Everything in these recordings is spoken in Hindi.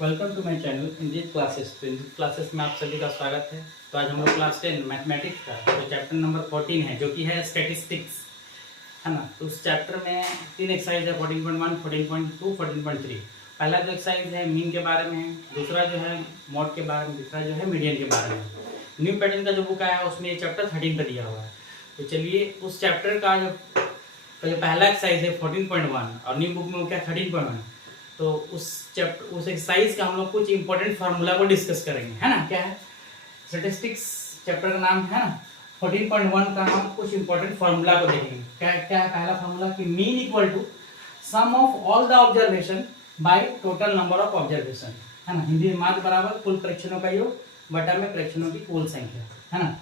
वेलकम टू माय चैनल इंजीत क्लासेस। तो इंजीत क्लासेस में आप सभी का स्वागत है। तो आज हम लोग क्लास 10 मैथमेटिक्स का तो चैप्टर नंबर 14 है, जो कि है स्टैटिस्टिक्स, है ना। तो उस चैप्टर में 3 एक्सरसाइज है, 14.1, 14.2, 14.3। पहला जो एक्सरसाइज है मीन के बारे में है, दूसरा जो है मॉड के बारे में, तीसरा जो है मीडियन के बारे में। न्यू पैटर्न का जो बुक आया है उसमें ये चैप्टर 13 का दिया हुआ है। तो चलिए उस चैप्टर का जो पहला एक्सरसाइज है 14.1 और न्यू बुक में वो क्या 13.1, तो उस एक्सरसाइज का हम लोग कुछ इंपॉर्टेंट फार्मूला को डिस्कस करेंगे, है ना। क्या है, स्टैटिस्टिक्स चैप्टर का नाम है ना। 14.1 का हम कुछ इंपॉर्टेंट फार्मूला को देखेंगे। क्या क्या है पहला फार्मूला कि mean equal to sum of all the observation by total number of observation, है ना। हिंदी में माध्य बराबर कुल प्रेक्षणों का योग बटा में प्रेक्षणों की कुल संख्या, है ना।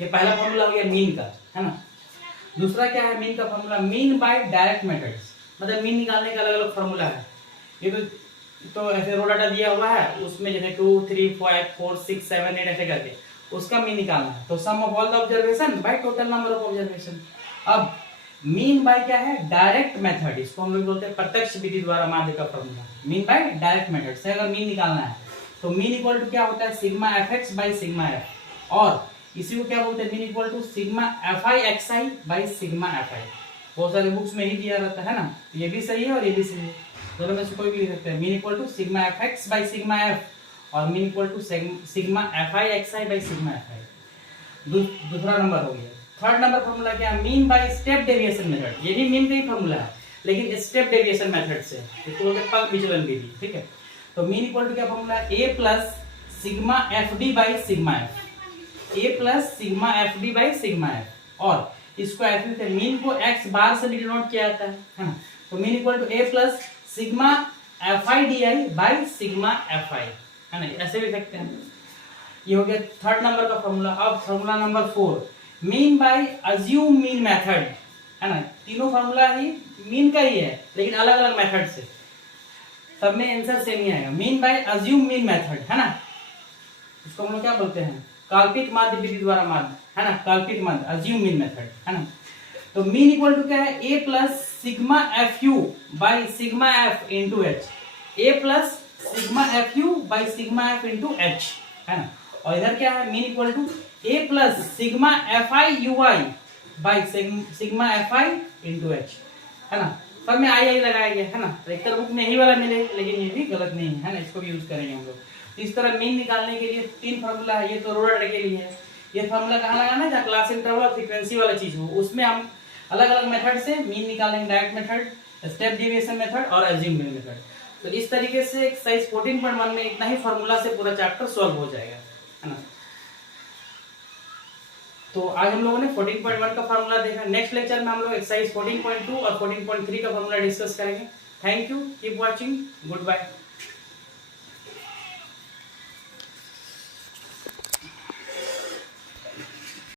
ये पहला फार्मूला हो गया मीन का, है ना। दूसरा क्या है मीन का formula, mean by direct methods, मतलब मीन निकालने का अलग अलग फार्मूला है। ये तो ऐसे रो डाटा दिया हुआ है, उसमें जैसे 2, 3, 5, 4, 6, 7, 8 ऐसे करके उसका मीन निकालना है। तो sum of all the observation by total number of observation. अब मीन बाय क्या है, डायरेक्ट मेथड, इसको हम लोग बोलते हैं प्रत्यक्ष विधि द्वारा माध्य का formula. Mean by direct method से अगर मीन निकालना है तो मीन इक्वल टू क्या होता है, sigma F x by sigma F, और इसी को क्या बोलते हैं, mean equal to sigma F I x I by sigma F I. बहुत सारे बुक्स में ही दिया रहता है ना, ये भी सही है और ये भी सही है, दोनों में से कोई भी लिख सकते हैं। Mean equal to sigma F x by sigma F और mean equal to sigma F I x I by sigma F i. दूसरा नंबर हो गया। थर्ड नंबर फॉर्मूला क्या है, mean by step deviation method. ये भी मीन का ही फॉर्मूला है लेकिन स्टेप डेविएशन मेथड से, इसको बोलते हैं पग विचलन विधि, ठीक है। तो मीन इक्वल टू क्या फॉर्मूला है, a plus sigma f d by sigma f, a plus sigma f d by sigma F, और इसको ऐसे मीन को एक्स बार से डिनोट किया जाता है ना। तो mean equal to A plus sigma F I D I by sigma F I, है ना, ऐसे भी लिखते हैं। ये हो गया थर्ड नंबर का फॉर्मूला। अब formula number 4, mean by assume mean method, है ना। तीनों फॉर्मूला ही मीन का ही है लेकिन अलग अलग मेथड से, सब में आंसर सेम ही आएगा। Mean by assume mean method, है ना, इसको हम लोग क्या बोलते हैं, काल्पनिक माध्य विधि द्वारा माध्य, है ना, काल्पनिक माध्य अज्यूम मीन मेथड, है ना। तो मीन इक्वल टू क्या है, a plus sigma f u by sigma f into h, a plus sigma f u by sigma f into h, है ना। और इधर क्या है, mean equal to A plus sigma F i u i by sigma F i into h, है ना। सब में आई लगाया गया, है ना। रेक्टर बुक में यही वाला मिले लेकिन ये भी गलत नहीं है ना, इसको भी यूज करेंगे हम लोग। इस तरह मीन निकालने के लिए 3 फार्मूला है। ये तो रो डाटा के लिए है। ये फार्मूला कहाँ लगाना है, जहाँ क्लास इंटरवल और फ्रीक्वेंसी वाला चीज हो, उसमें हम अलग अलग मेथड से मीन निकालेंगे, direct method, step deviation method और अज्यूम मीन मेथड। तो इस तरीके से एक्सरसाइज 14.1 में इतना ही फार्मूला से पूरा चैप्टर सॉल्व हो जाएगा, है ना। तो आज हम लोगों ने 14.1 का फार्मूला देखा। नेक्स्ट लेक्चर में हम लोग एक्सरसाइज 14.2 और 14.3 का फार्मूला डिस्कस करेंगे। Thank you, keep watching, good bye.